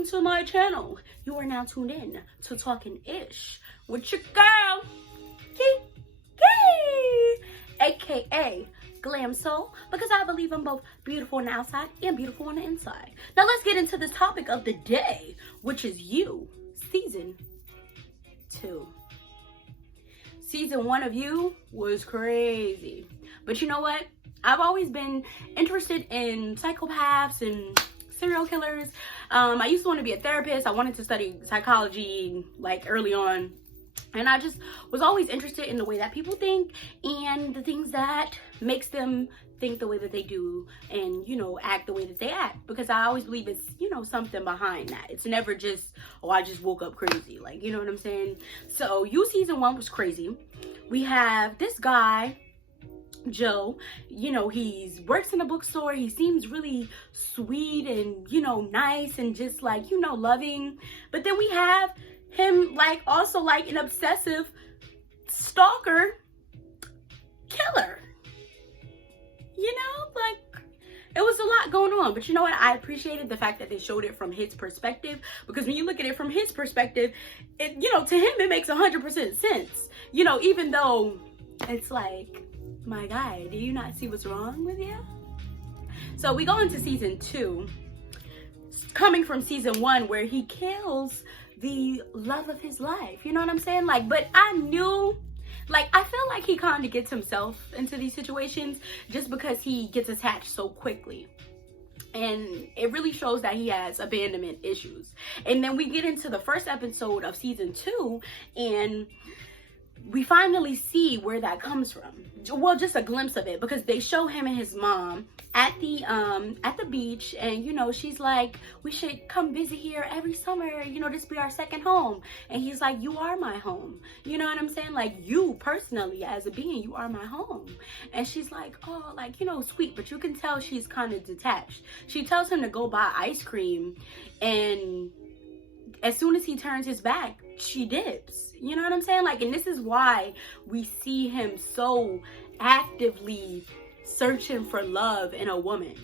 welcome to my channel. You are now tuned in to Talking Ish with your girl, Kiki, aka Glam Soul, because I believe I'm both beautiful on the outside and beautiful on the inside. Now let's get into this topic of the day, which is You, Season 2. Season 1 of You was crazy. But you know what? I've always been interested in psychopaths and serial killers. I used to want to be a therapist. I wanted to study psychology like early on. And I just was always interested in the way that people think and the things that makes them think the way that they do and, you know, act the way that they act. Because I always believe it's, you know, something behind that. It's never just, oh, I just woke up crazy. Like, you know what I'm saying? So, You Season 1 was crazy. We have this guy, Joe. You know, he works in a bookstore. He seems really sweet and, you know, nice and just like, you know, loving. But then we have him like also like an obsessive stalker killer. You know, like it was a lot going on. But you know what? I appreciated the fact that they showed it from his perspective, because when you look at it from his perspective, it, you know, to him it makes 100% sense. You know, even though it's like, my guy, do you not see what's wrong with you? So we go into Season 2, coming from Season 1 where he kills the love of his life. You know what I'm saying? Like, but I knew, like, I feel like he kind of gets himself into these situations just because he gets attached so quickly. And it really shows that he has abandonment issues. And then we get into the first episode of Season 2 and we finally see where that comes from. Well, just a glimpse of it, because they show him and his mom at the beach, and you know, she's like, we should come visit here every summer, you know, this be our second home. And he's like, you are my home. You know what I'm saying? Like, you personally as a being, you are my home. And she's like, oh, like, you know, sweet, but you can tell she's kind of detached. She tells him to go buy ice cream, and as soon as he turns his back, she dips. You know what I'm saying? Like, and this is why we see him so actively searching for love in a woman.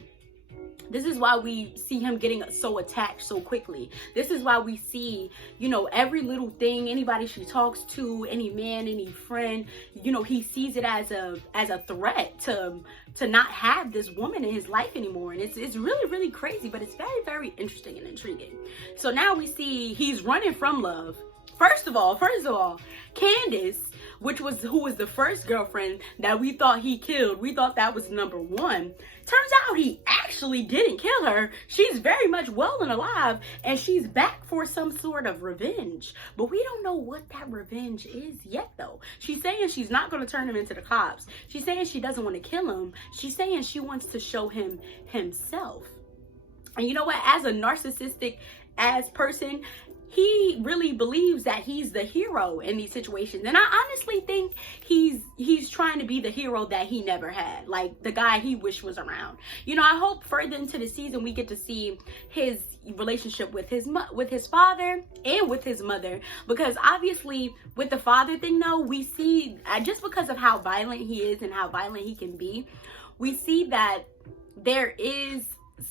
This is why we see him getting so attached so quickly. This is why we see, you know, every little thing, anybody she talks to, any man, any friend, you know, he sees it as a threat to not have this woman in his life anymore. And it's really, really crazy, but it's very, very interesting and intriguing. So now we see he's running from love. First of all, Candace, who was the first girlfriend that we thought he killed. We thought that was number one. Turns out he actually didn't kill her. She's very much well and alive, and she's back for some sort of revenge. But we don't know what that revenge is yet, though. She's saying she's not going to turn him into the cops. She's saying she doesn't want to kill him. She's saying she wants to show him himself. And you know what? As a narcissistic person, he really believes that he's the hero in these situations. And I honestly think he's trying to be the hero that he never had. Like, the guy he wished was around. You know, I hope further into the season we get to see his relationship with his father and with his mother. Because obviously with the father thing, though, we see, just because of how violent he is and how violent he can be, we see that there is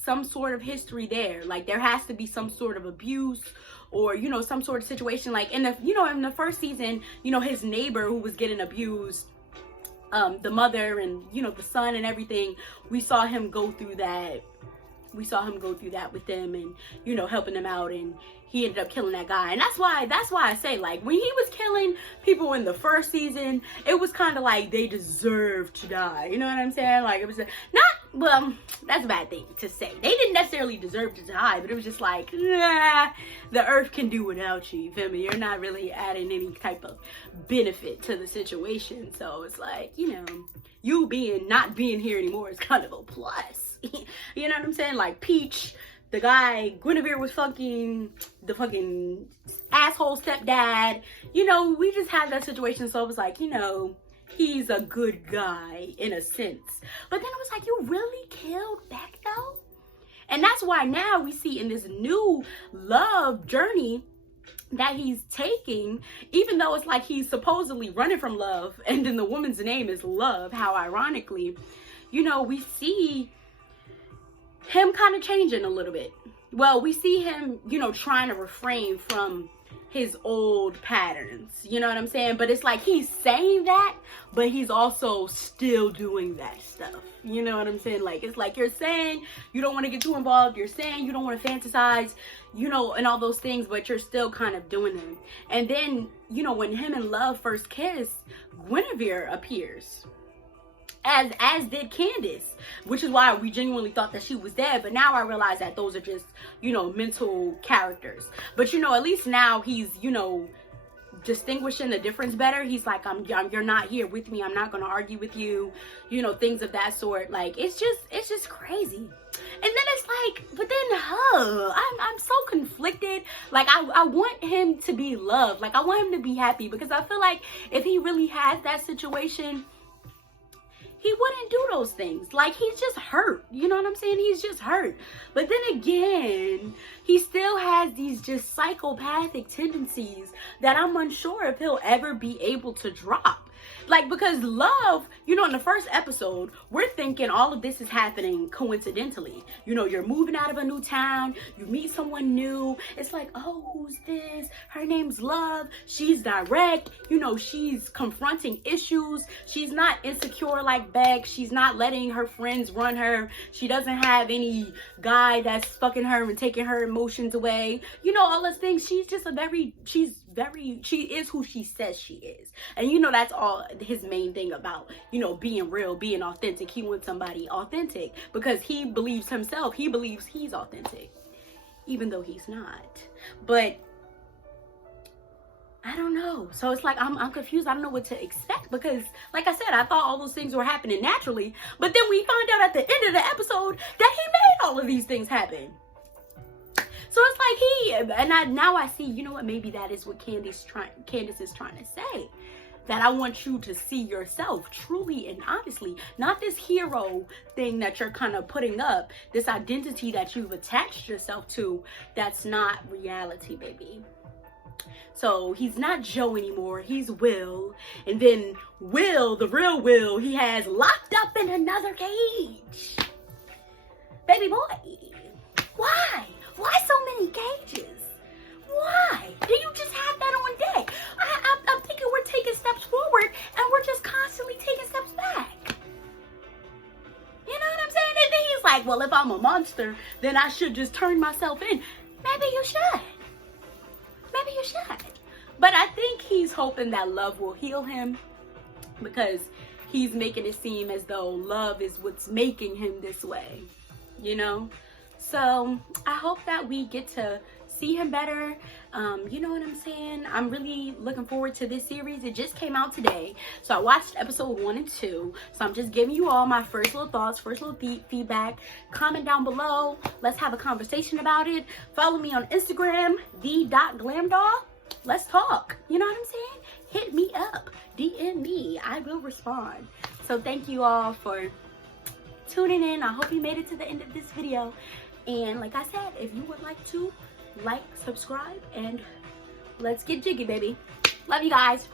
some sort of history there. Like, there has to be some sort of abuse, or, you know, some sort of situation. Like in the first season, you know, his neighbor who was getting abused, the mother and, you know, the son and everything, we saw him go through that with them and, you know, helping them out, and he ended up killing that guy. And that's why I say, like, when he was killing people in the first season, it was kind of like they deserved to die. You know what I'm saying? Like, it was well, that's a bad thing to say. They didn't necessarily deserve to die, but it was just like, nah, the earth can do without you. You feel me? You're not really adding any type of benefit to the situation. So it's like, you know, you not being here anymore is kind of a plus. You know what I'm saying? Like Peach, the guy Guinevere was fucking, the fucking asshole stepdad. You know, we just had that situation. So it was like, you know, he's a good guy in a sense. But then it was like, you really killed Beck though? And that's why now we see in this new love journey that he's taking, even though it's like he's supposedly running from love, and then the woman's name is Love, how ironically, you know, we see him kind of changing a little bit. well, we see him, you know, trying to refrain from his old patterns, you know what I'm saying? But it's like he's saying that, but he's also still doing that stuff, you know what I'm saying? Like, it's like you're saying you don't want to get too involved, you're saying you don't want to fantasize, you know, and all those things, but you're still kind of doing them. And then, you know, when him and Love first kiss, Guinevere appears, as did Candace, which is why we genuinely thought that she was dead. But now I realize that those are just, you know, mental characters. But, you know, at least now he's, you know, distinguishing the difference better. He's like, you're not here with me, I'm not gonna argue with you, you know, things of that sort. Like, it's just crazy. And then it's like, but then I'm so conflicted. Like, I want him to be loved, like I want him to be happy, because I feel like if he really has that situation, he wouldn't do those things. Like, he's just hurt. You know what I'm saying? He's just hurt. But then again, he still has these just psychopathic tendencies that I'm unsure if he'll ever be able to drop. Like, because Love, you know, in the first episode, we're thinking all of this is happening coincidentally. You know, you're moving out of a new town, you meet someone new. It's like, oh, who's this? Her name's Love. She's direct. You know, she's confronting issues. She's not insecure like Beck. She's not letting her friends run her. She doesn't have any guy that's fucking her and taking her emotions away. You know, all those things. She's just she is who she says she is. And you know, that's all his main thing about, you know, being real, being authentic. He wants somebody authentic because he believes himself. He believes he's authentic, even though he's not. But I don't know. So it's like, I'm confused. I don't know what to expect, because like I said, I thought all those things were happening naturally. But then we find out at the end of the episode that he made all of these things happen. So it's like now I see, you know what, maybe that is what Candace is trying to say. That I want you to see yourself truly and honestly, not this hero thing that you're kind of putting up, this identity that you've attached yourself to, that's not reality, baby. So he's not Joe anymore, he's Will. And then Will, the real Will, he has locked up in another cage. Baby boy, why? Why so many cages? Why? Do you just have that on deck? I'm thinking we're taking steps forward and we're just constantly taking steps back. You know what I'm saying? And then he's like, well, if I'm a monster, then I should just turn myself in. Maybe you should. Maybe you should. But I think he's hoping that Love will heal him, because he's making it seem as though Love is what's making him this way, you know? So I hope that we get to see him better. You know what I'm saying? I'm really looking forward to this series. It just came out today. So I watched episode 1 and 2. So I'm just giving you all my first little thoughts, first little feedback. Comment down below. Let's have a conversation about it. Follow me on Instagram, the.glamdoll. Let's talk. You know what I'm saying? Hit me up. DM me. I will respond. So thank you all for tuning in. I hope you made it to the end of this video. And like I said, if you would like to, like, subscribe, and let's get jiggy, baby. Love you guys.